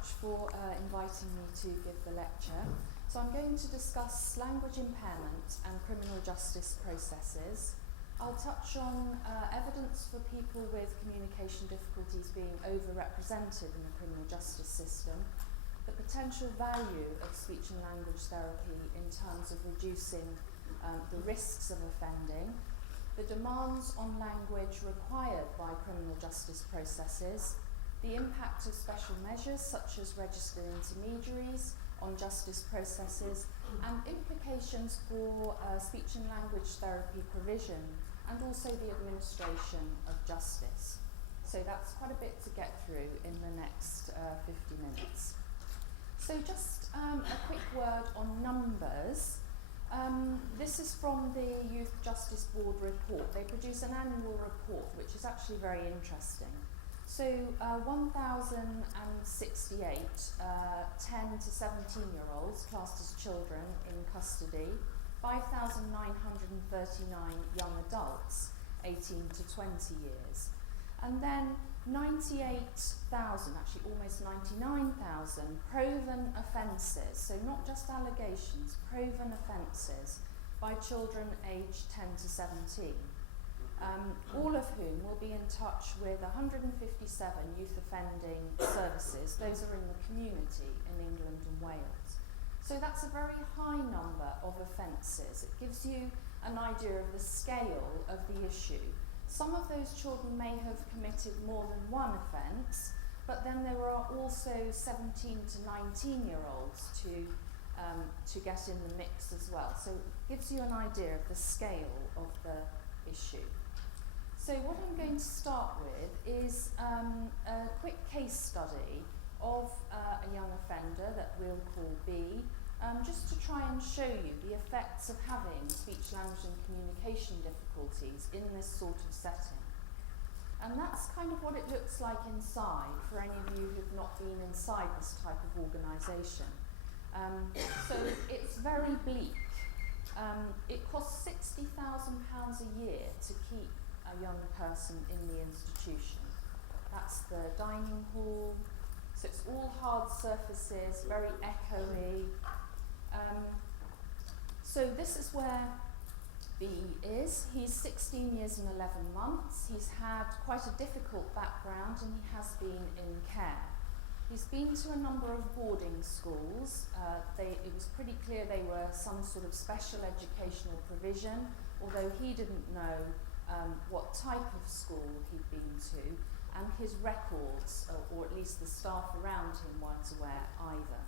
much for inviting me to give the lecture. So I'm going to discuss language impairment and criminal justice processes. I'll touch on evidence for people with communication difficulties being overrepresented in the criminal justice system, the potential value of speech and language therapy in terms of reducing the risks of offending, the demands on language required by criminal justice processes, the impact of special measures such as registered intermediaries on justice processes, and implications for speech and language therapy provision and also the administration of justice. So that's quite a bit to get through in the next 50 minutes. So just a quick word on numbers. This is from the Youth Justice Board report. They produce an annual report which is actually very interesting. So 1,068 10 to 17-year-olds classed as children in custody, 5,939 young adults 18 to 20 years, and then 98,000, actually almost 99,000 proven offences, so not just allegations, proven offences by children aged 10 to 17. All of whom will be in touch with 157 youth offending services. Those are in the community in England and Wales. So that's a very high number of offences. It gives you an idea of the scale of the issue. Some of those children may have committed more than one offence, but then there are also 17 to 19-year-olds to get in the mix as well. So it gives you an idea of the scale of the issue. So what I'm going to start with is a quick case study of a young offender that we'll call B, just to try and show you the effects of having speech, language and communication difficulties in this sort of setting. And that's kind of what it looks like inside for any of you who've not been inside this type of organisation. So it's very bleak. It costs £60,000 a year to keep a young person in the institution. That's the dining hall, so it's all hard surfaces, very echoey. So this is where B is. He's 16 years and 11 months. He's had quite a difficult background and he has been in care. He's been to a number of boarding schools. It was pretty clear they were some sort of special educational provision, although he didn't know what type of school he'd been to, and his records, or at least the staff around him, weren't aware either.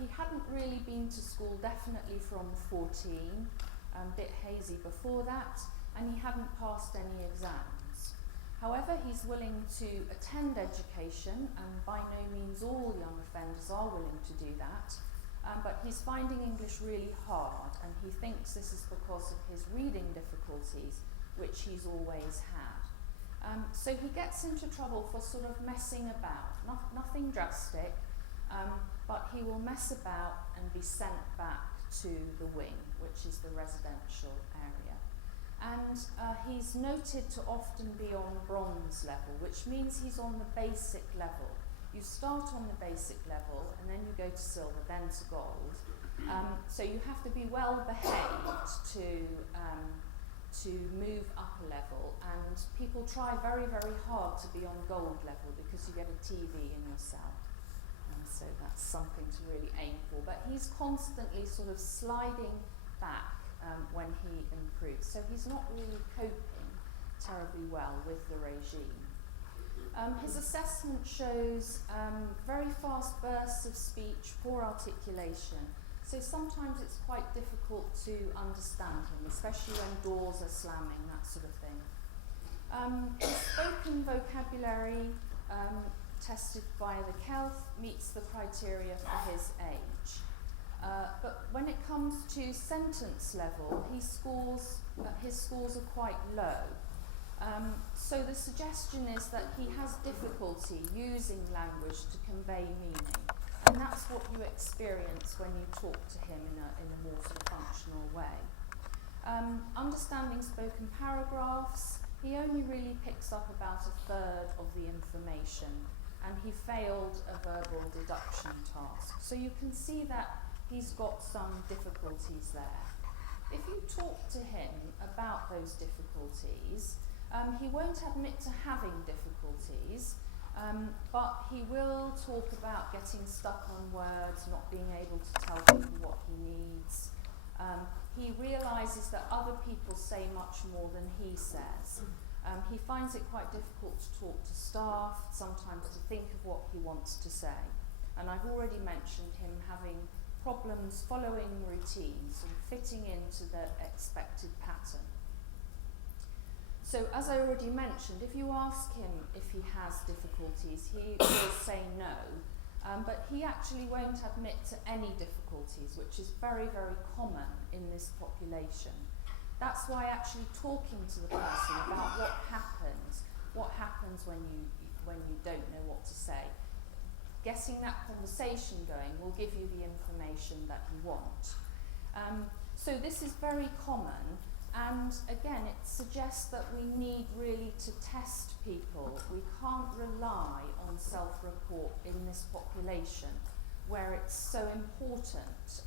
He hadn't really been to school definitely from 14, a bit hazy before that, and he hadn't passed any exams. However, he's willing to attend education, and by no means all young offenders are willing to do that, but he's finding English really hard, and he thinks this is because of his reading difficulties, which he's always had. So he gets into trouble for sort of messing about, nothing drastic, but he will mess about and be sent back to the wing, which is the residential area. And he's noted to often be on bronze level, which means he's on the basic level. You start on the basic level and then you go to silver, then to gold. So you have to be well behaved to move up a level, and people try very, very hard to be on gold level because you get a TV in your cell. And so that's something to really aim for. But he's constantly sort of sliding back when he improves. So he's not really coping terribly well with the regime. His assessment shows very fast bursts of speech, poor articulation. So sometimes it's quite difficult to understand him, especially when doors are slamming, that sort of thing. His spoken vocabulary, tested by the KELF, meets the criteria for his age. But when it comes to sentence level, his scores are quite low. So the suggestion is that he has difficulty using language to convey meaning. And that's what you experience when you talk to him in a more sort of functional way. Understanding spoken paragraphs, he only really picks up about a third of the information. and he failed a verbal deduction task. So you can see that he's got some difficulties there. If you talk to him about those difficulties, he won't admit to having difficulties, but he will talk about getting stuck on words, not being able to tell people what he needs. He realises that other people say much more than he says. He finds it quite difficult to talk to staff, sometimes to think of what he wants to say. And I've already mentioned him having problems following routines and fitting into the expected pattern. So as I already mentioned, if you ask him if he has difficulties, he will say no, but he actually won't admit to any difficulties, which is very, very common in this population. That's why actually talking to the person about what happens when you don't know what to say, getting that conversation going will give you the information that you want. So this is very common, and again it suggests that we need really to test people. We can't rely on self-report in this population where it's so important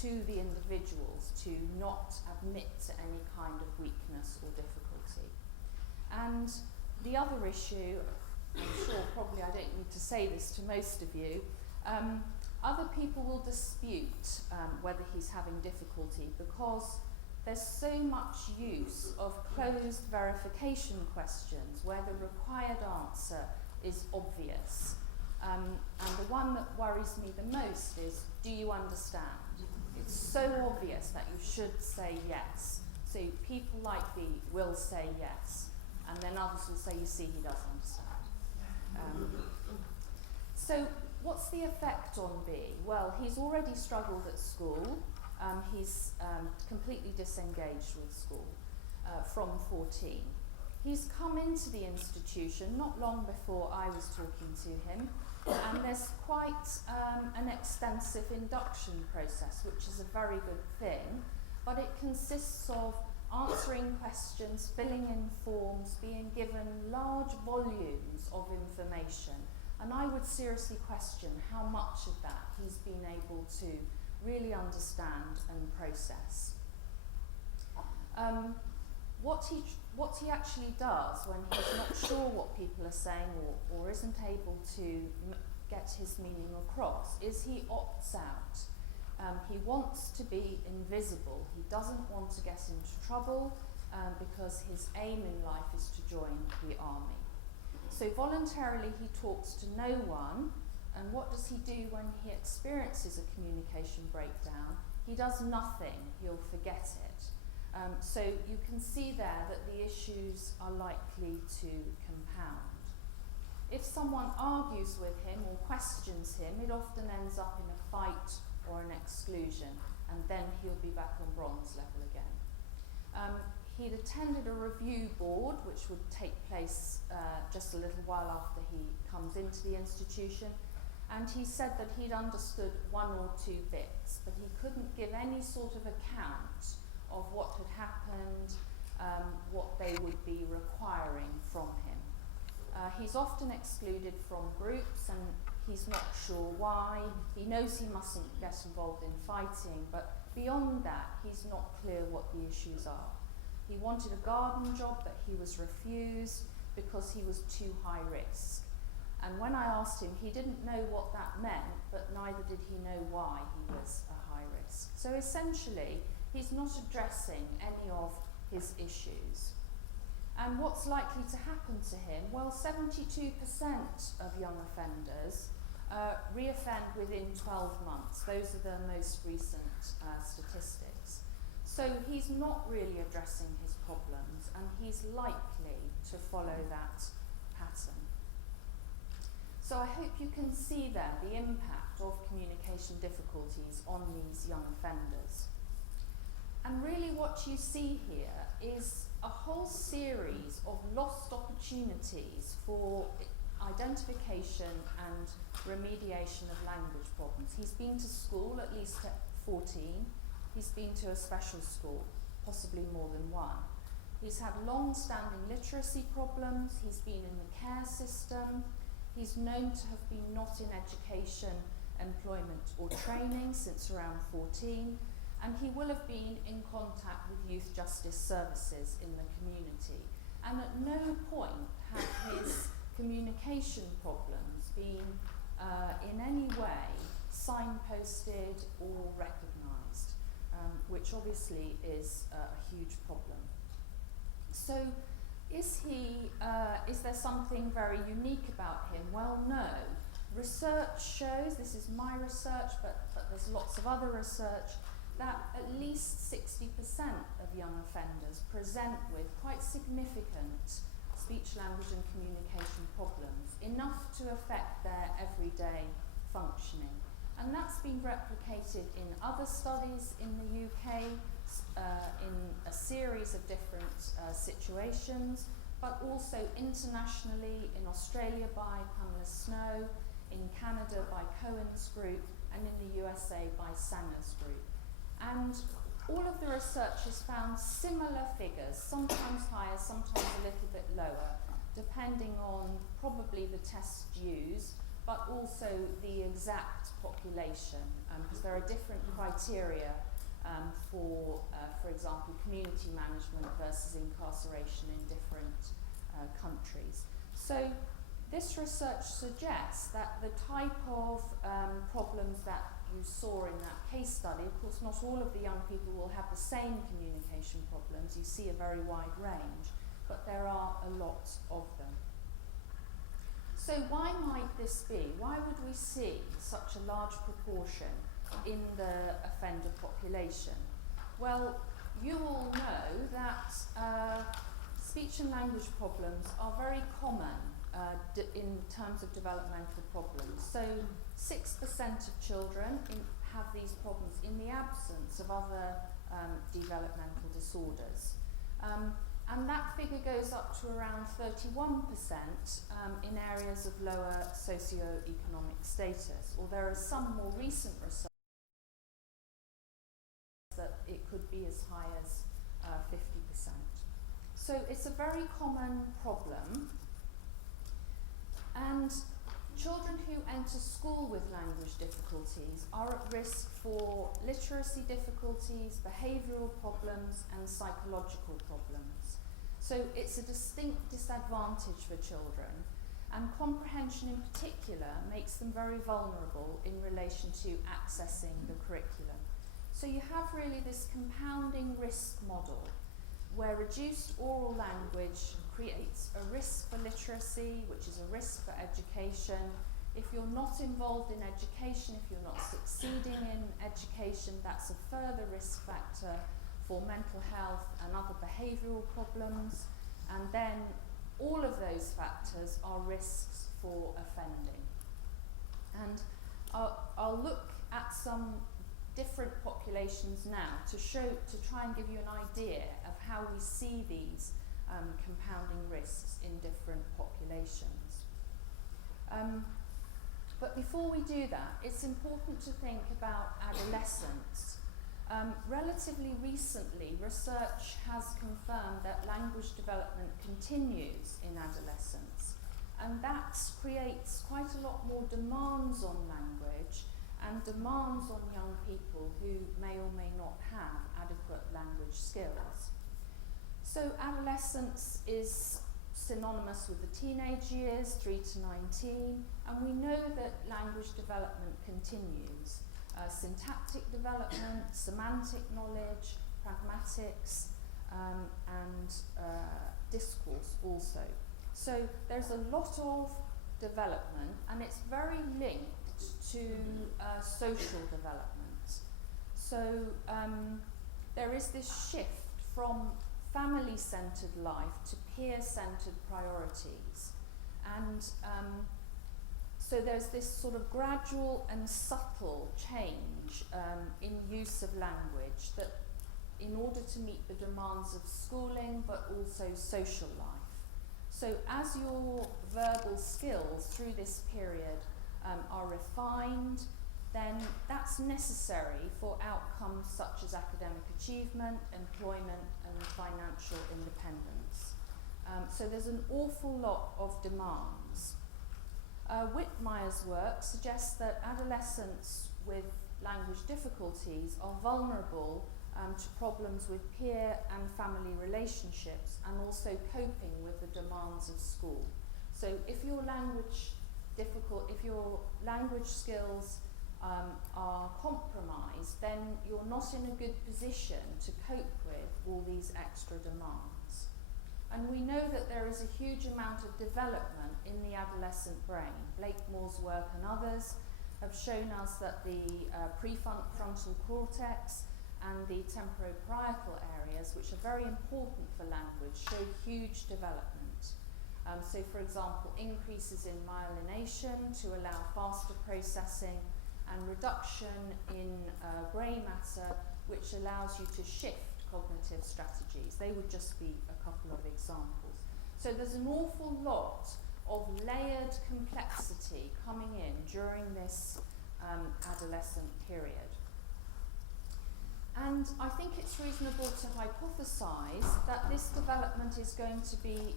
to the individuals to not admit to any kind of weakness or difficulty. And the other issue, I'm sure probably I don't need to say this to most of you, other people will dispute whether he's having difficulty because there's so much use of closed verification questions where the required answer is obvious. And the one that worries me the most is, do you understand? It's so obvious that you should say yes. So people like B will say yes, and then others will say, you see, he does understand. So what's the effect on B? Well, he's already struggled at school. He's completely disengaged with school from 14. He's come into the institution not long before I was talking to him, and there's quite an extensive induction process, which is a very good thing, but it consists of answering questions, filling in forms, being given large volumes of information, and I would seriously question how much of that he's been able to really understand and process. What he actually does when he's not sure what people are saying or isn't able to get his meaning across is he opts out. He wants to be invisible. He doesn't want to get into trouble because his aim in life is to join the army. So voluntarily he talks to no one, and what does he do when he experiences a communication breakdown? He does nothing, he'll forget it. So you can see there that the issues are likely to compound. If someone argues with him or questions him, it often ends up in a fight or an exclusion, and then he'll be back on bronze level again. He'd attended a review board, which would take place just a little while after he comes into the institution, and he said that he'd understood 1 or 2 bits, but he couldn't give any sort of account of what had happened, what they would be requiring from him. He's often excluded from groups, and he's not sure why. He knows he mustn't get involved in fighting, but beyond that, he's not clear what the issues are. He wanted a garden job, but he was refused because he was too high risk. And when I asked him, he didn't know what that meant, but neither did he know why he was a high risk. So essentially, he's not addressing any of his issues. And what's likely to happen to him? Well, 72% of young offenders re-offend within 12 months. Those are the most recent statistics. So he's not really addressing his problems, and he's likely to follow that pattern. So I hope you can see there the impact of communication difficulties on these young offenders. And really what you see here is a whole series of lost opportunities for identification and remediation of language problems. He's been to school at least at 14. He's been to a special school, possibly more than one. He's had long-standing literacy problems. He's been in the care system. He's known to have been not in education, employment or training since around 14, and he will have been in contact with youth justice services in the community. And at no point have his communication problems been in any way signposted or recognised, which obviously is a huge problem. So is there something very unique about him? Well, no. Research shows, this is my research, but there's lots of other research, that at least 60% of young offenders present with quite significant speech, language and communication problems, enough to affect their everyday functioning. And that's been replicated in other studies in the UK, in a series of different situations, but also internationally, in Australia by Pamela Snow, in Canada by Cohen's group, and in the USA by Sanger's group. And all of the research has found similar figures, sometimes higher, sometimes a little bit lower, depending on probably the test used, but also the exact population, because there are different criteria for example, community management versus incarceration in different countries. So this research suggests that the type of problems that you saw in that case study, of course not all of the young people will have the same communication problems, you see a very wide range, but there are a lot of them. So why might this be? Why would we see such a large proportion in the offender population? Well, you all know that speech and language problems are very common in terms of developmental problems. So 6% of children have these problems in the absence of other developmental disorders. And that figure goes up to around 31% in areas of lower socio-economic status, or there is some more recent research that it could be as high as 50%. So it's a very common problem, and children who enter school with language difficulties are at risk for literacy difficulties, behavioural problems and psychological problems. So it's a distinct disadvantage for children, and comprehension in particular makes them very vulnerable in relation to accessing the curriculum. So you have really this compounding risk model where reduced oral language creates a risk for literacy, which is a risk for education. If you're not involved in education, if you're not succeeding in education, that's a further risk factor for mental health and other behavioural problems. And then all of those factors are risks for offending. And I'll look at some different populations now to try and give you an idea of how we see these compounding risks in different populations. But before we do that, it's important to think about adolescents. Relatively recently, research has confirmed that language development continues in adolescence, and that creates quite a lot more demands on language and demands on young people who may or may not have adequate language skills. So adolescence is synonymous with the teenage years, 3 to 19, and we know that language development continues. Syntactic development, semantic knowledge, pragmatics, and discourse also. So there's a lot of development, and it's very linked to social development. So there is this shift from family-centred life to peer-centred priorities. And so there's this sort of gradual and subtle change in use of language that in order to meet the demands of schooling but also social life. So as your verbal skills through this period are refined, then that's necessary for outcomes such as academic achievement, employment and financial independence. So there's an awful lot of demands. Whitmire's work suggests that adolescents with language difficulties are vulnerable to problems with peer and family relationships, and also coping with the demands of school. So if your language skills are compromised, then you're not in a good position to cope with all these extra demands. And we know that there is a huge amount of development in the adolescent brain. Blakemore's work and others have shown us that the prefrontal cortex and the temporoparietal areas, which are very important for language, show huge development. So for example, increases in myelination to allow faster processing, and reduction in grey matter, which allows you to shift cognitive strategies. They would just be a couple of examples. So there's an awful lot of layered complexity coming in during this adolescent period. And I think it's reasonable to hypothesize that this development is going to be,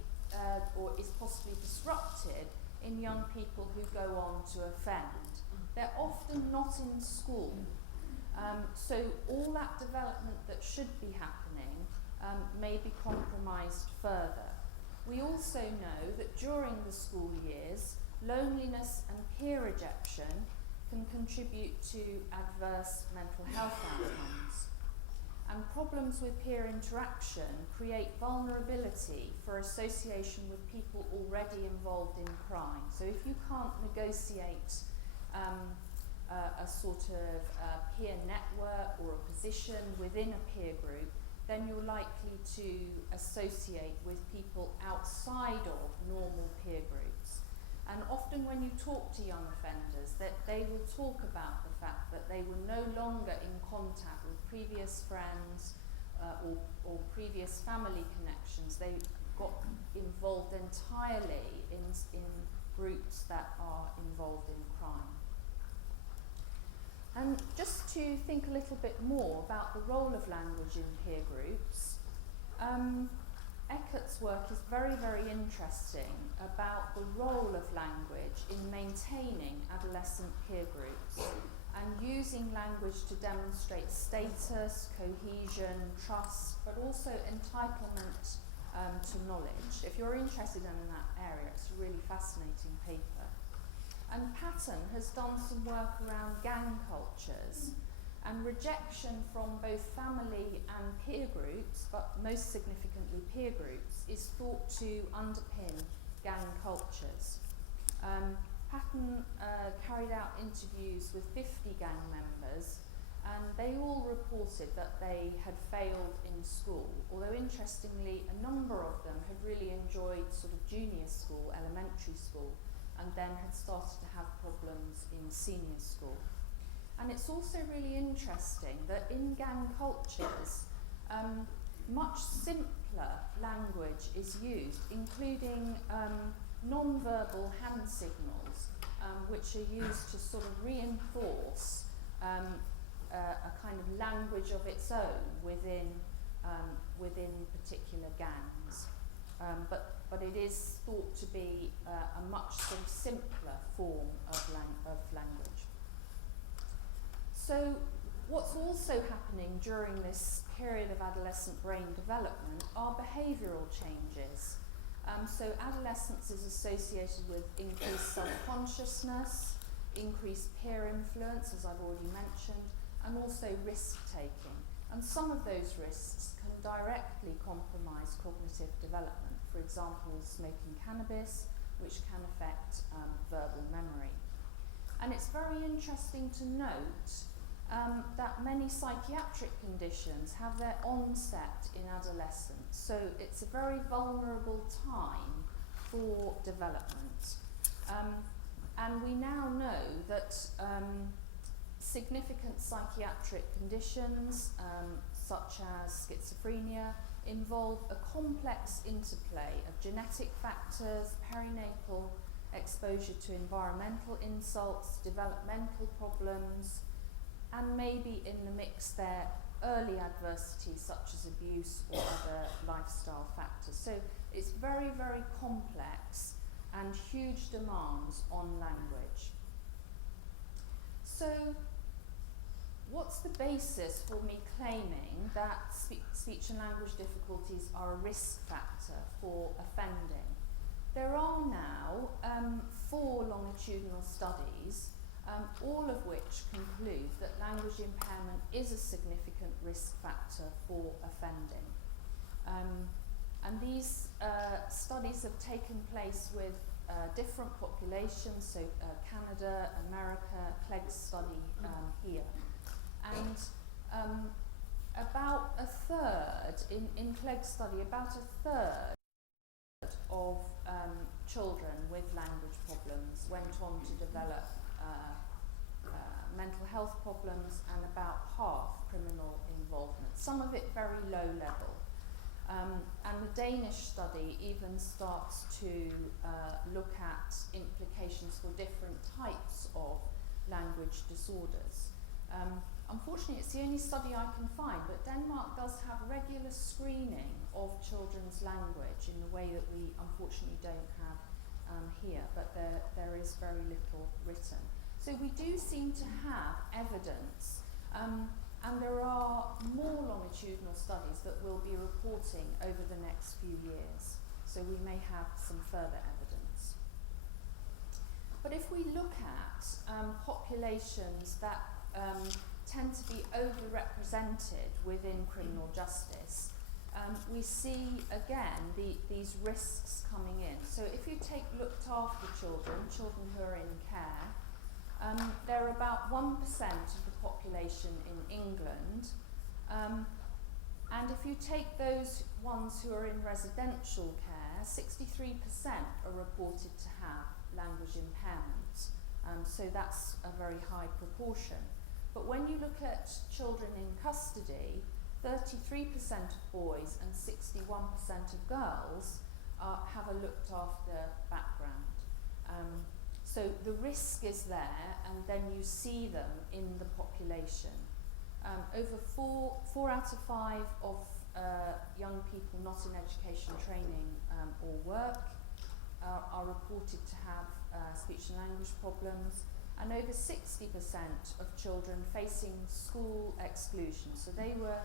or is possibly disrupted in young people who go on to offend. They're often not in school. So all that development that should be happening may be compromised further. We also know that during the school years, loneliness and peer rejection can contribute to adverse mental health outcomes. And problems with peer interaction create vulnerability for association with people already involved in crime. So if you can't negotiate a sort of peer network or a position within a peer group, then you're likely to associate with people outside of normal peer groups. And often when you talk to young offenders, that they will talk about the fact that they were no longer in contact with previous friends or previous family connections. They got involved entirely in groups that are involved in crime. And just to think a little bit more about the role of language in peer groups, Eckert's work is very, very interesting about the role of language in maintaining adolescent peer groups and using language to demonstrate status, cohesion, trust, but also entitlement to knowledge. If you're interested in that area, it's a really fascinating paper. And Patton has done some work around gang cultures, and rejection from both family and peer groups, but most significantly peer groups, is thought to underpin gang cultures. Patton carried out interviews with 50 gang members, and they all reported that they had failed in school, although interestingly a number of them had really enjoyed sort of junior school, elementary school, and then had started to have problems in senior school. And it's also really interesting that in gang cultures, much simpler language is used, including non-verbal hand signals, which are used to sort of reinforce a kind of language of its own within particular gangs. But it is thought to be a much sort of simpler form of language. So what's also happening during this period of adolescent brain development are behavioural changes. So adolescence is associated with increased self-consciousness, increased peer influence, as I've already mentioned, and also risk-taking. And some of those risks can directly compromise cognitive development. For example, smoking cannabis, which can affect verbal memory. And it's very interesting to note that many psychiatric conditions have their onset in adolescence. So it's a very vulnerable time for development. And we now know that significant psychiatric conditions, such as schizophrenia, involve a complex interplay of genetic factors, perinatal exposure to environmental insults, developmental problems, and maybe in the mix there early adversity such as abuse or other lifestyle factors. So it's very, very complex, and and huge demands on language. So, what's the basis for me claiming that speech and language difficulties are a risk factor for offending? There are now 4 longitudinal studies, all of which conclude that language impairment is a significant risk factor for offending. And these studies have taken place with different populations, so Canada, America, Clegg's study here. And about a third, in Clegg's study, about a third of children with language problems went on to develop mental health problems, and about half criminal involvement, some of it very low level. And the Danish study even starts to look at implications for different types of language disorders. Unfortunately, it's the only study I can find, but Denmark does have regular screening of children's language in the way that we unfortunately don't have here, but there is very little written. So we do seem to have evidence, and there are more longitudinal studies that we'll be reporting over the next few years, so we may have some further evidence. But if we look at populations that tend to be overrepresented within criminal justice, we see again these risks coming in. So if you take looked after children who are in care, they're about 1% of the population in England, and if you take those ones who are in residential care, 63% are reported to have language impairment, so that's a very high proportion. But when you look at children in custody, 33% of boys and 61% of girls have a looked after background. So the risk is there, and then you see them in the population. Over 4 out of 5 of young people not in education, training or work are reported to have speech and language problems, and over 60% of children facing school exclusion. So they were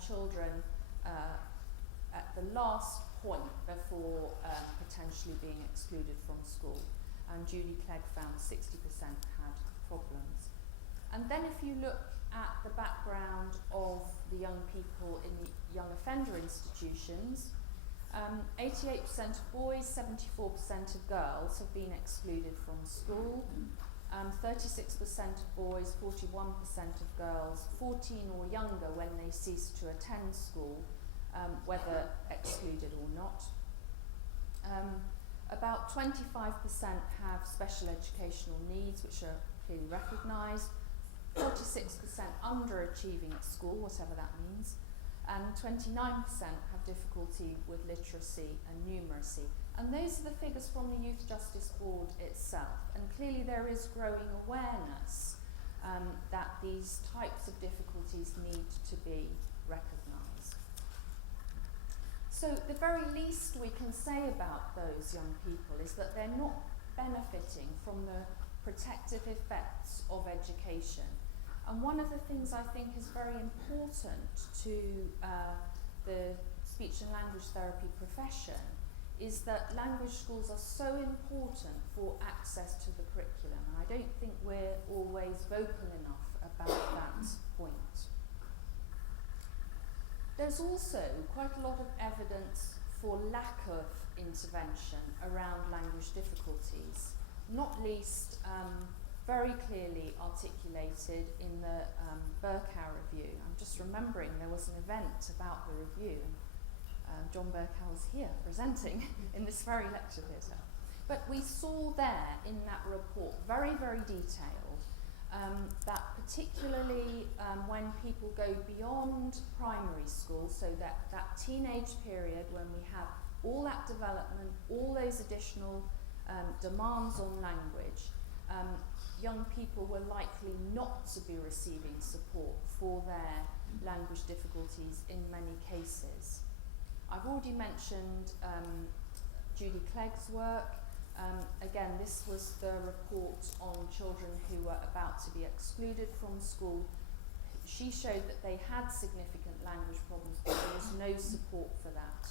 children at the last point before potentially being excluded from school. And Julie Clegg found 60% had problems. And then if you look at the background of the young people in the young offender institutions, 88% of boys, 74% of girls have been excluded from school, 36% of boys, 41% of girls, 14 or younger when they cease to attend school, whether excluded or not. About 25% have special educational needs, which are clearly recognised, 46% underachieving at school, whatever that means, and 29% have difficulty with literacy and numeracy. And those are the figures from the Youth Justice Board itself. And clearly there is growing awareness that these types of difficulties need to be recognised. So the very least we can say about those young people is that they're not benefiting from the protective effects of education. And one of the things I think is very important to the speech and language therapy profession is that language schools are so important for access to the curriculum, and I don't think we're always vocal enough about that point. There's also quite a lot of evidence for lack of intervention around language difficulties, not least very clearly articulated in the Burkow review. I'm just remembering there was an event about the review. John Burkow was here presenting in this very lecture theatre. But we saw there in that report, very, very detailed, that particularly when people go beyond primary school, so that teenage period when we have all that development, all those additional demands on language, young people were likely not to be receiving support for their language difficulties in many cases. I've already mentioned Julie Clegg's work. Again, this was the report on children who were about to be excluded from school. She showed that they had significant language problems, but there was no support for that.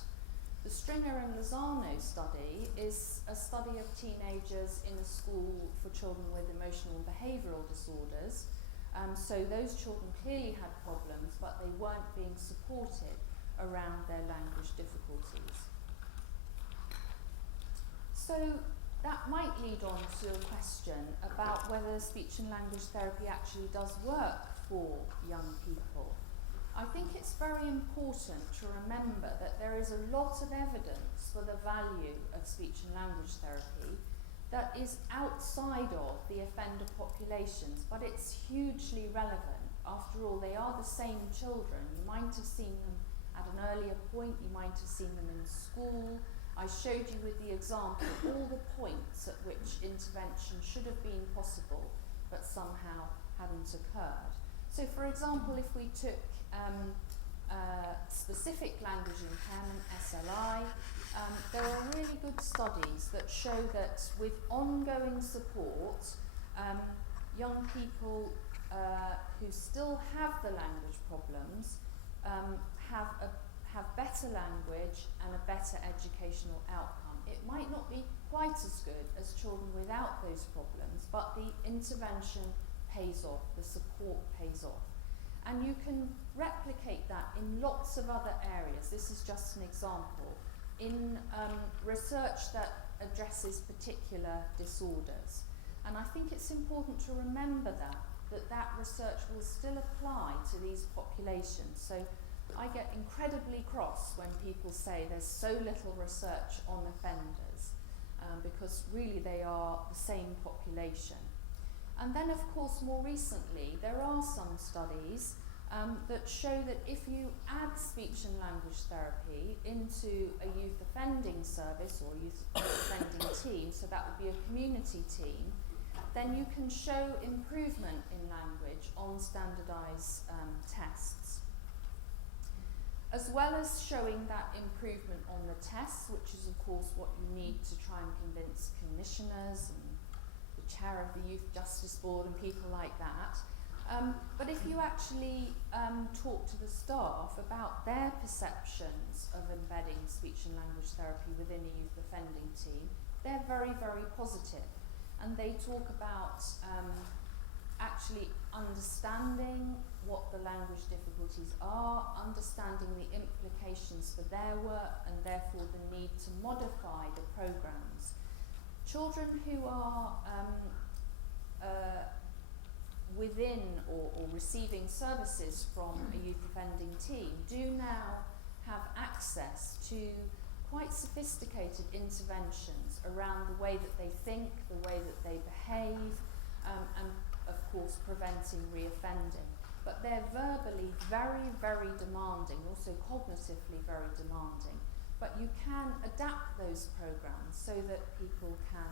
The Stringer and Lozano study is a study of teenagers in a school for children with emotional and behavioural disorders. So those children clearly had problems, but they weren't being supported around their language difficulties. So that might lead on to a question about whether speech and language therapy actually does work for young people. I think it's very important to remember that there is a lot of evidence for the value of speech and language therapy that is outside of the offender populations, but it's hugely relevant. After all, they are the same children. You might have seen them at an earlier point, you might have seen them in school. I showed you with the example all the points at which intervention should have been possible, but somehow hadn't occurred. So for example, if we took specific language impairment, SLI, there are really good studies that show that with ongoing support, young people who still have the language problems have better language and a better educational outcome. It might not be quite as good as children without those problems, but the intervention pays off, the support pays off. And you can replicate that in lots of other areas. This is just an example. In research that addresses particular disorders. And I think it's important to remember that research will still apply to these populations. So I get incredibly cross when people say there's so little research on offenders, because really they are the same population. And then, of course, more recently, there are some studies that show that if you add speech and language therapy into a youth offending service or youth offending team, so that would be a community team, then you can show improvement in language on standardised tests. As well as showing that improvement on the tests, which is of course what you need to try and convince commissioners and the chair of the Youth Justice Board and people like that. But if you actually talk to the staff about their perceptions of embedding speech and language therapy within a youth offending team, they're very, very positive. And they talk about actually understanding what the language difficulties are, understanding the implications for their work, and therefore the need to modify the programs. Children who are within or receiving services from a youth offending team do now have access to quite sophisticated interventions around the way that they think, the way that they behave, and of course preventing reoffending. But they're verbally very, very demanding, also cognitively very demanding. But you can adapt those programs so that people can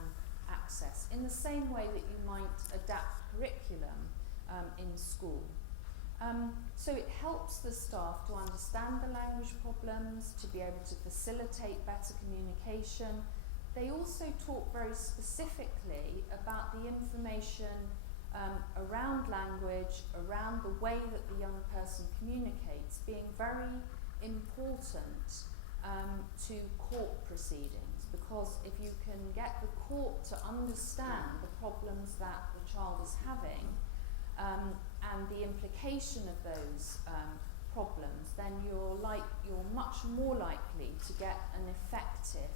access in the same way that you might adapt curriculum in school. So it helps the staff to understand the language problems, to be able to facilitate better communication. They also talk very specifically about the information around language, around the way that the young person communicates, being very important to court proceedings, because if you can get the court to understand the problems that the child is having and the implication of those problems, then you're much more likely to get an effective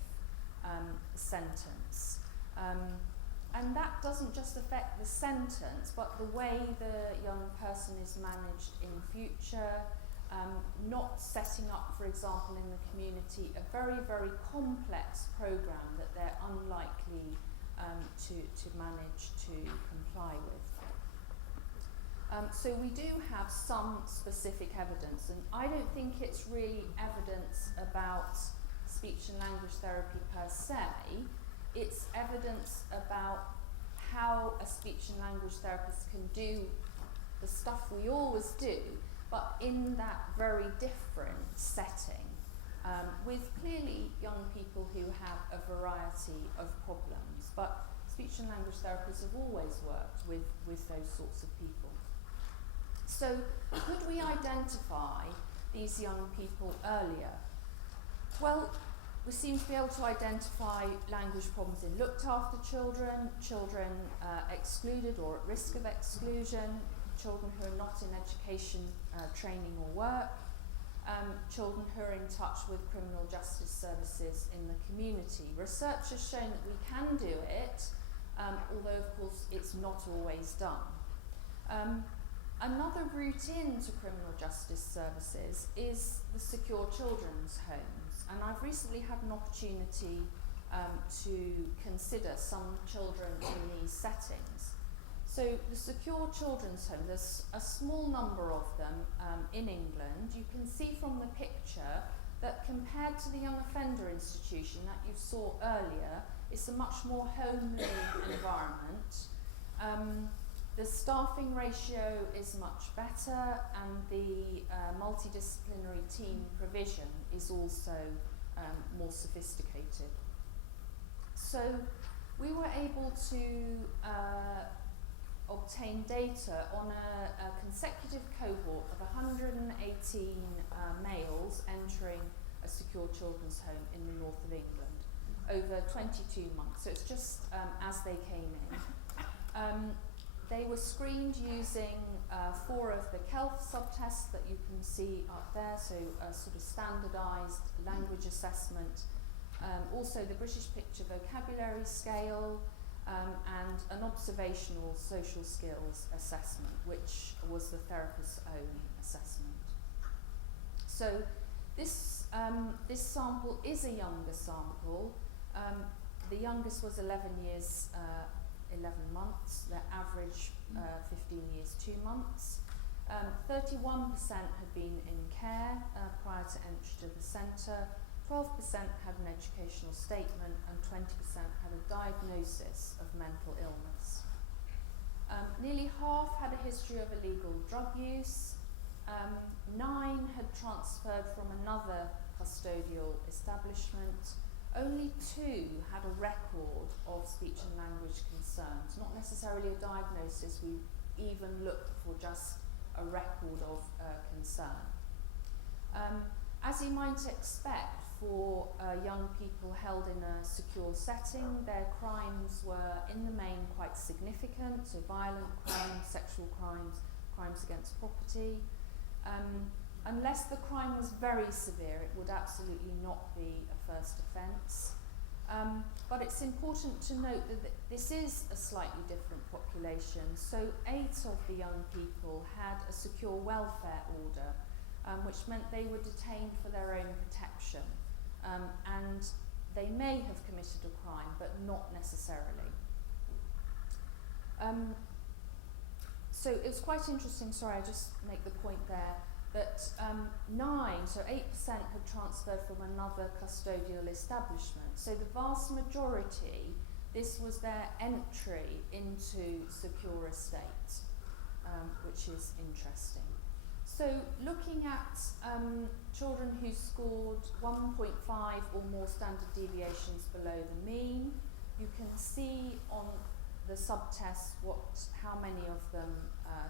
sentence. And that doesn't just affect the sentence, but the way the young person is managed in future, not setting up, for example, in the community, a very, very complex program that they're unlikely to manage to comply with. So we do have some specific evidence, and I don't think it's really evidence about speech and language therapy per se. It's evidence about how a speech and language therapist can do the stuff we always do, but in that very different setting, with clearly young people who have a variety of problems. speech and language therapists have always worked with those sorts of people. So could we identify these young people earlier? Well, we seem to be able to identify language problems in looked after children, children excluded or at risk of exclusion, children who are not in education, training or work, children who are in touch with criminal justice services in the community. Research has shown that we can do it, although of course it's not always done. Another route into criminal justice services is the secure children's homes, and I've recently had an opportunity to consider some children in these settings. So the secure children's home, there's a small number of them in England. You can see from the picture that compared to the young offender institution that you saw earlier, it's a much more homely environment. The staffing ratio is much better, and the multidisciplinary team provision is also more sophisticated. So we were able to obtain data on a consecutive cohort of 118 males entering a secure children's home in the north of England over 22 months. So it's just as they came in. They were screened using 4 of the KELF subtests that you can see up there, so a sort of standardised language assessment, also the British Picture Vocabulary Scale, and an observational social skills assessment, which was the therapist's own assessment. So this sample is a younger sample. The youngest was 11 years, 11 months, the average 15 years, 2 months. 31% had been in care prior to entry to the centre, 12% had an educational statement, and 20% had a diagnosis of mental illness. Nearly half had a history of illegal drug use. 9 had transferred from another custodial establishment. Only 2 had a record of speech and language concerns, not necessarily a diagnosis. We even looked for just a record of concern. As you might expect for young people held in a secure setting, their crimes were in the main quite significant, so violent crimes, sexual crimes, crimes against property. Unless the crime was very severe, it would absolutely not be a first offence. But it's important to note that this is a slightly different population. So 8 of the young people had a secure welfare order, which meant they were detained for their own protection. And they may have committed a crime, but not necessarily. So it was quite interesting, sorry, I just make the point there, that 9, so 8% had transferred from another custodial establishment. So the vast majority, this was their entry into secure estate, which is interesting. So looking at children who scored 1.5 or more standard deviations below the mean, you can see on the subtest how many of them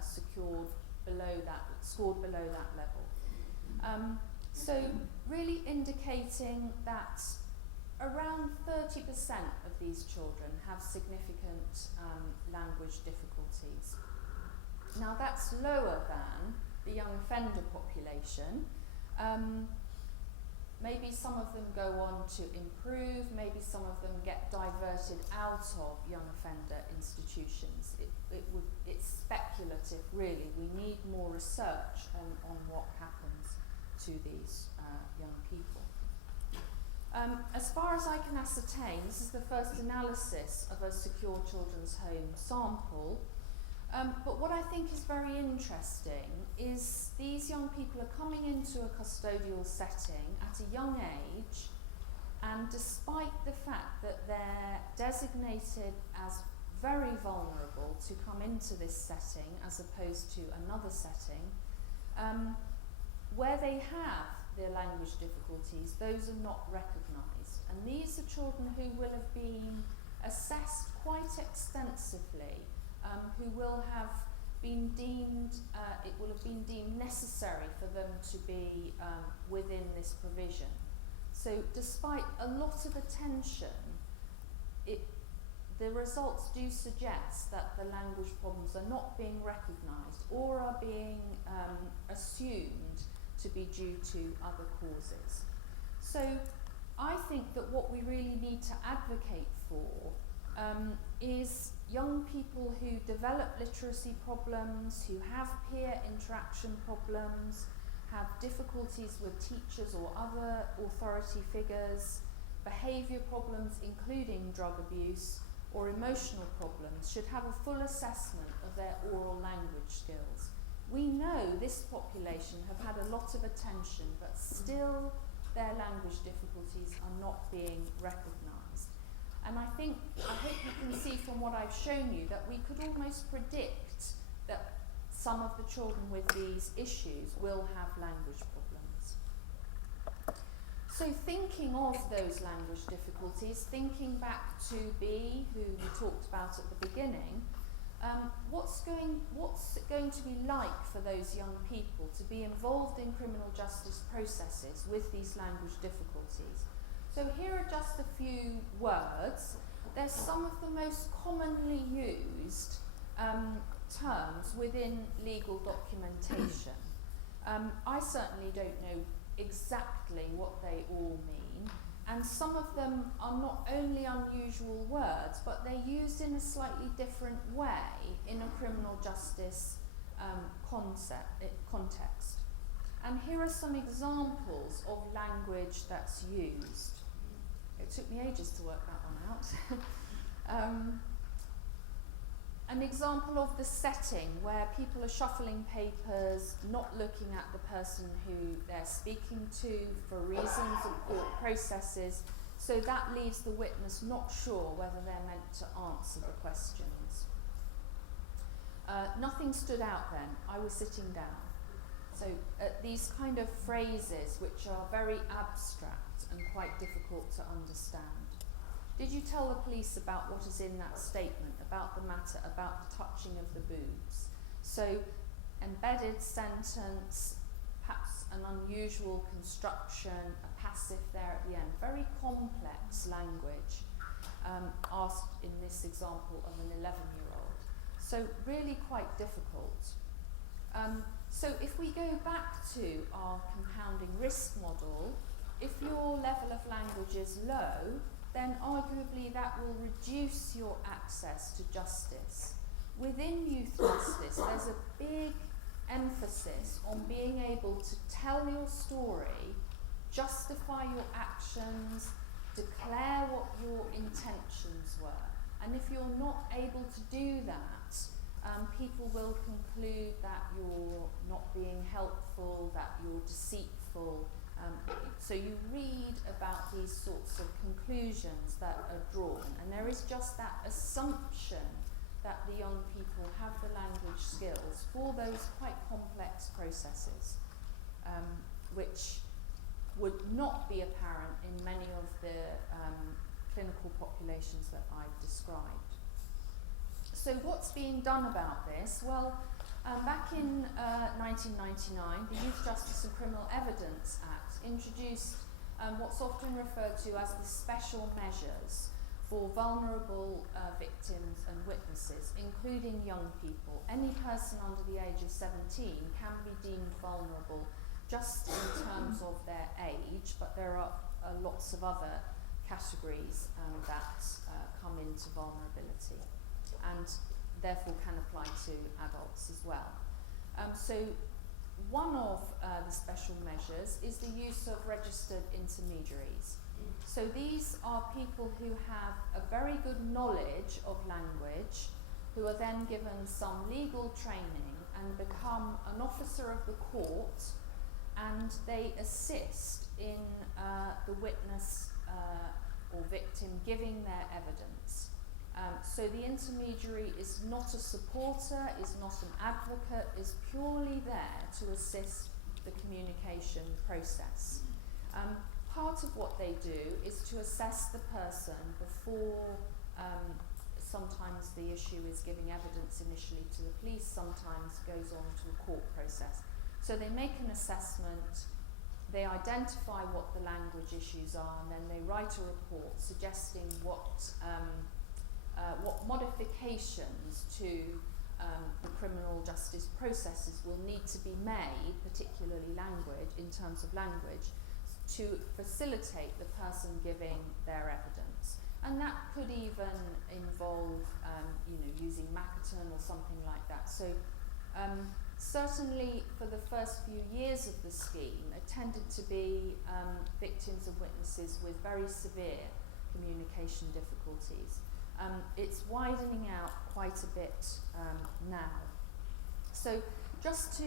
scored below that level. So really indicating that around 30% of these children have significant language difficulties. Now that's lower than the young offender population. Maybe some of them go on to improve, maybe some of them get diverted out of young offender institutions. It's speculative, really. We need more research on what happens to these young people. As far as I can ascertain, this is the first analysis of a secure children's home sample. But what I think is very interesting is these young people are coming into a custodial setting at a young age, and despite the fact that they're designated as very vulnerable to come into this setting as opposed to another setting, where they have their language difficulties, those are not recognised. And these are children who will have been assessed quite extensively who will have been deemed, it will have been deemed necessary for them to be within this provision. So despite a lot of attention, the results do suggest that the language problems are not being recognised or are being assumed to be due to other causes. So I think that what we really need to advocate for is young people who develop literacy problems, who have peer interaction problems, have difficulties with teachers or other authority figures, behaviour problems including drug abuse, or emotional problems, should have a full assessment of their oral language skills. We know this population have had a lot of attention, but still their language difficulties are not being recognised. And I hope you can see from what I've shown you that we could almost predict that some of the children with these issues will have language problems. So thinking of those language difficulties, thinking back to B, who we talked about at the beginning, what's it going to be like for those young people to be involved in criminal justice processes with these language difficulties? So here are just a few words. They're some of the most commonly used terms within legal documentation. I certainly don't know exactly what they all mean, and some of them are not only unusual words, but they're used in a slightly different way in a criminal justice context. And here are some examples of language that's used. It took me ages to work that one out. An example of the setting where people are shuffling papers, not looking at the person who they're speaking to for reasons of court processes, so that leaves the witness not sure whether they're meant to answer the questions. Nothing stood out then. I was sitting down. So these kind of phrases which are very abstract and quite difficult to understand. Did you tell the police about what is in that statement, about the matter, about the touching of the boobs? So, embedded sentence, perhaps an unusual construction, a passive there at the end. Very complex language asked in this example of an 11-year-old. So, really quite difficult. So, if we go back to our compounding risk model, if your level of language is low, then arguably that will reduce your access to justice. Within youth justice, there's a big emphasis on being able to tell your story, justify your actions, declare what your intentions were. And if you're not able to do that, people will conclude that you're not being helpful, that you're deceitful. So you read about these sorts of conclusions that are drawn, and there is just that assumption that the young people have the language skills for those quite complex processes, which would not be apparent in many of the clinical populations that I've described. So what's being done about this? Well, back in 1999, the Youth Justice and Criminal Evidence Act introduced what's often referred to as the special measures for vulnerable victims and witnesses, including young people. Any person under the age of 17 can be deemed vulnerable just in terms of their age, but there are lots of other categories that come into vulnerability and therefore can apply to adults as well. So one of the special measures is the use of registered intermediaries. So these are people who have a very good knowledge of language, who are then given some legal training and become an officer of the court, and they assist in the witness or victim giving their evidence. So the intermediary is not a supporter, is not an advocate, is purely there to assist the communication process. Part of what they do is to assess the person before sometimes the issue is giving evidence initially to the police, sometimes goes on to a court process. So they make an assessment, they identify what the language issues are, and then they write a report suggesting what modifications to the criminal justice processes will need to be made, particularly language, in terms of language, to facilitate the person giving their evidence. And that could even involve, using Makaton or something like that. So certainly for the first few years of the scheme, it tended to be victims and witnesses with very severe communication difficulties. It's widening out quite a bit now. So just to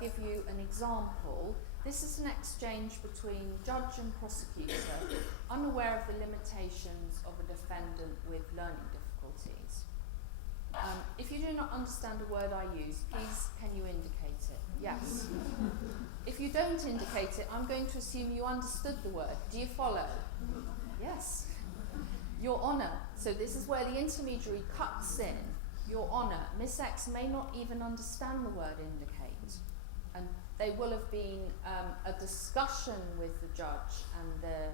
give you an example, this is an exchange between judge and prosecutor, unaware of the limitations of a defendant with learning difficulties. If you do not understand a word I use, please can you indicate it? Yes. If you don't indicate it, I'm going to assume you understood the word. Do you follow? Yes. Your Honour. So this is where the intermediary cuts in. Your Honour, Miss X may not even understand the word indicate. And they will have been a discussion with the judge and the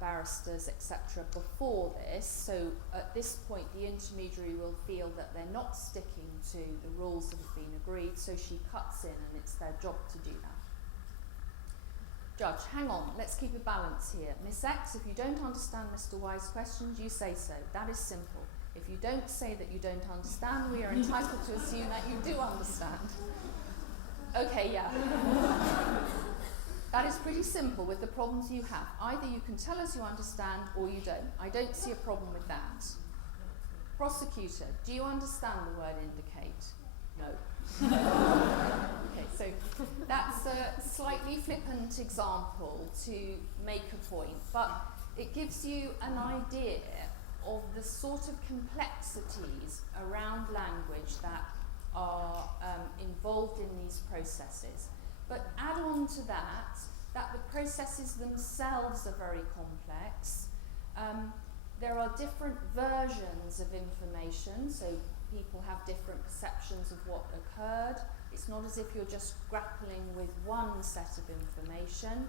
barristers, etc., before this. So at this point, the intermediary will feel that they're not sticking to the rules that have been agreed, so she cuts in, and it's their job to do that. Judge, hang on, let's keep a balance here. Miss X, if you don't understand Mr. Y's questions, you say so. That is simple. If you don't say that you don't understand, we are entitled to assume that you do understand. Okay, yeah. That is pretty simple with the problems you have. Either you can tell us you understand or you don't. I don't see a problem with that. Prosecutor, do you understand the word indicate? No. Okay, so that's a slightly flippant example to make a point, but it gives you an idea of the sort of complexities around language that are involved in these processes. But add on to that the processes themselves are very complex. There are different versions of information, so people have different perceptions of what occurred. It's not as if you're just grappling with one set of information.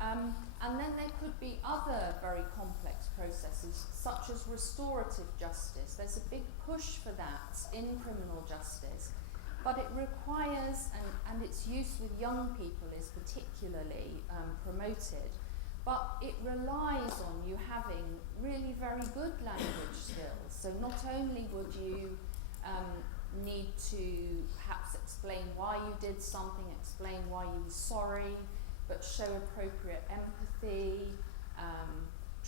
And then there could be other very complex processes, such as restorative justice. There's a big push for that in criminal justice, but it requires, and its use with young people is particularly promoted, but it relies on you having really very good language skills. So not only would you need to perhaps explain why you did something, explain why you were sorry, but show appropriate empathy,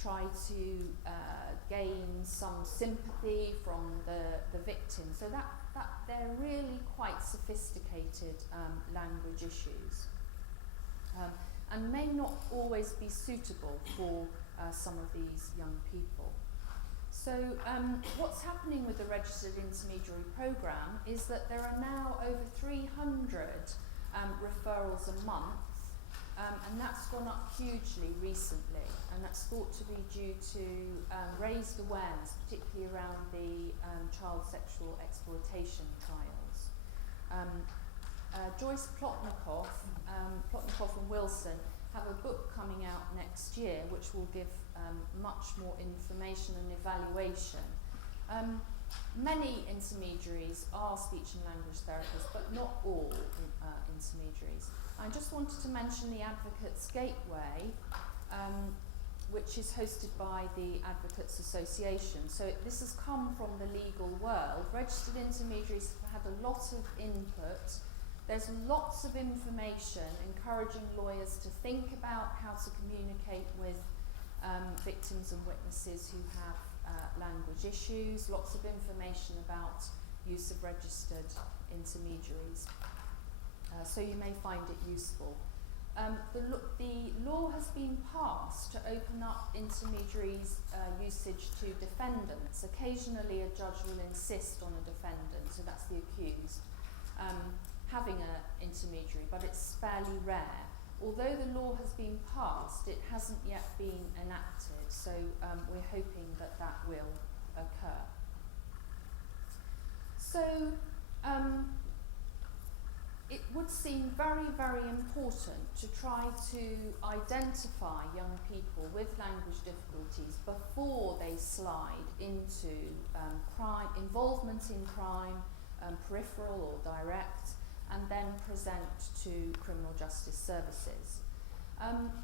try to gain some sympathy from the victim. So that they're really quite sophisticated language issues, and may not always be suitable for some of these young people. So what's happening with the Registered Intermediary Programme is that there are now over 300 referrals a month, and that's gone up hugely recently, and that's thought to be due to raised awareness, particularly around the child sexual exploitation trials. Joyce Plotnikoff and Wilson have a book coming out next year which will give much more information and evaluation. Many intermediaries are speech and language therapists, but not all intermediaries. I just wanted to mention the Advocates Gateway, which is hosted by the Advocates Association. So this has come from the legal world. Registered intermediaries have had a lot of input. There's lots of information encouraging lawyers to think about how to communicate with victims and witnesses who have language issues, lots of information about use of registered intermediaries. So you may find it useful. The law has been passed to open up intermediaries' usage to defendants. Occasionally a judge will insist on a defendant, so that's the accused, having an intermediary, but it's fairly rare. although the law has been passed, it hasn't yet been enacted, so we're hoping that that will occur. So it would seem very, very important to try to identify young people with language difficulties before they slide into crime, involvement in crime, peripheral or direct, and then present to criminal justice services.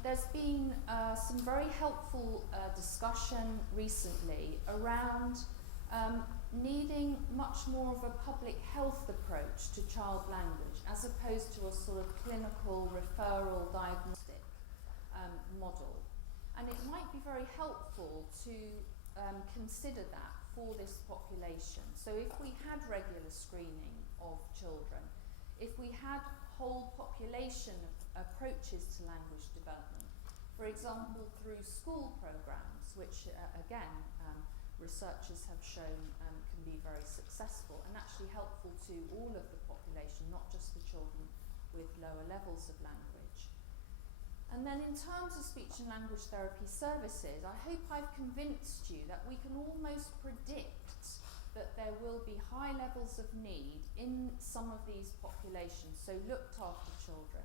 There's been some very helpful discussion recently around needing much more of a public health approach to child language as opposed to a sort of clinical referral diagnostic model. And it might be very helpful to consider that for this population. So if we had regular screening of children, if we had whole population approaches to language development, for example through school programs, which again researchers have shown can be very successful and actually helpful to all of the population, not just the children with lower levels of language. And then in terms of speech and language therapy services, I hope I've convinced you that we can almost predict that there will be high levels of need in some of these populations, so looked after children,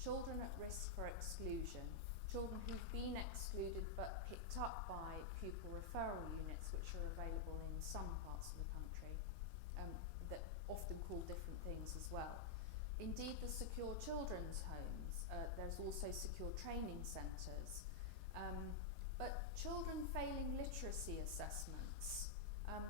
children at risk for exclusion, children who've been excluded but picked up by pupil referral units, which are available in some parts of the country, that often call different things as well. Indeed, the secure children's homes, there's also secure training centres, but children failing literacy assessments,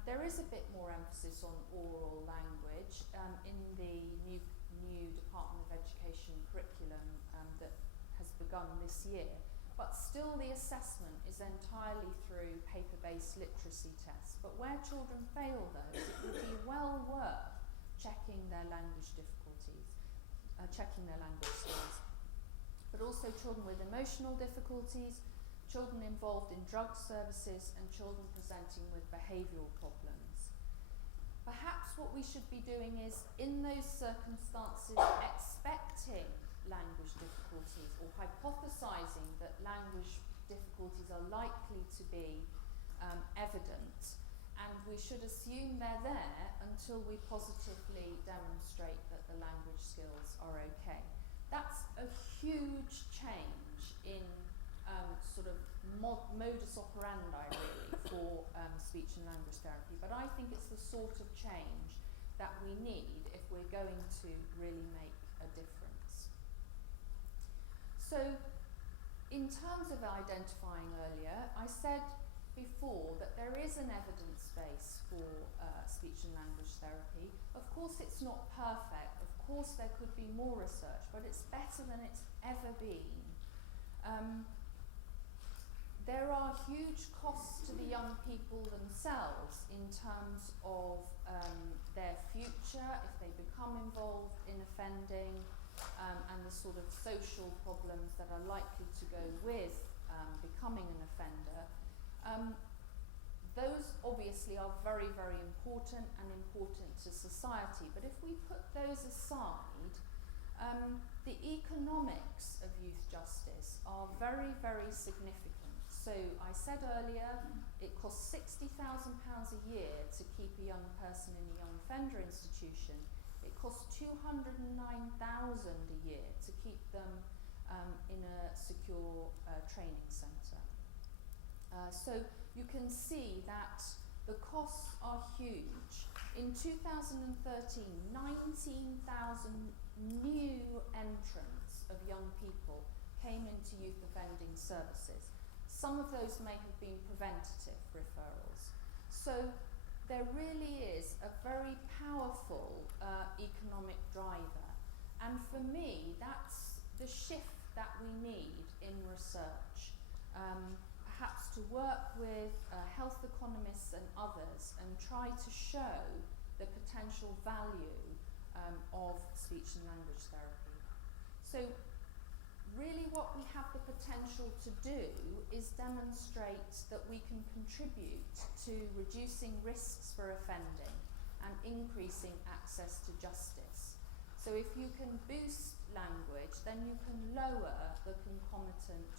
there is a bit more emphasis on oral language in the new Department of Education curriculum that has begun this year, but still the assessment is entirely through paper-based literacy tests. But where children fail those, it would be well worth checking their language difficulties, checking their language skills. But also children with emotional difficulties, children involved in drug services, and children presenting with behavioural problems. Perhaps what we should be doing is, in those circumstances, expecting language difficulties or hypothesising that language difficulties are likely to be evident, and we should assume they're there until we positively demonstrate that the language skills are okay. That's a huge change in sort of modus operandi really for speech and language therapy, but I think it's the sort of change that we need if we're going to really make a difference. So in terms of identifying earlier, I said before that there is an evidence base for speech and language therapy. Of course it's not perfect, of course there could be more research, but it's better than it's ever been. There are huge costs to the young people themselves in terms of their future if they become involved in offending, and the sort of social problems that are likely to go with becoming an offender. Those obviously are very, very important and important to society, but if we put those aside, the economics of youth justice are very, very significant. So I said earlier, it costs £60,000 a year to keep a young person in a young offender institution. It costs $209,000 a year to keep them in a secure training centre. So you can see that the costs are huge. In 2013, 19,000 new entrants of young people came into youth offending services. Some of those may have been preventative referrals. So there really is a very powerful economic driver. And for me, that's the shift that we need in research. Perhaps to work with health economists and others and try to show the potential value of speech and language therapy. So really what we have the potential to do is demonstrate that we can contribute to reducing risks for offending and increasing access to justice. So if you can boost language, then you can lower the concomitant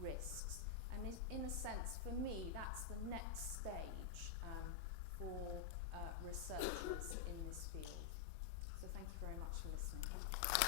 risks. And in a sense, for me, that's the next stage for researchers in this field. So thank you very much for listening.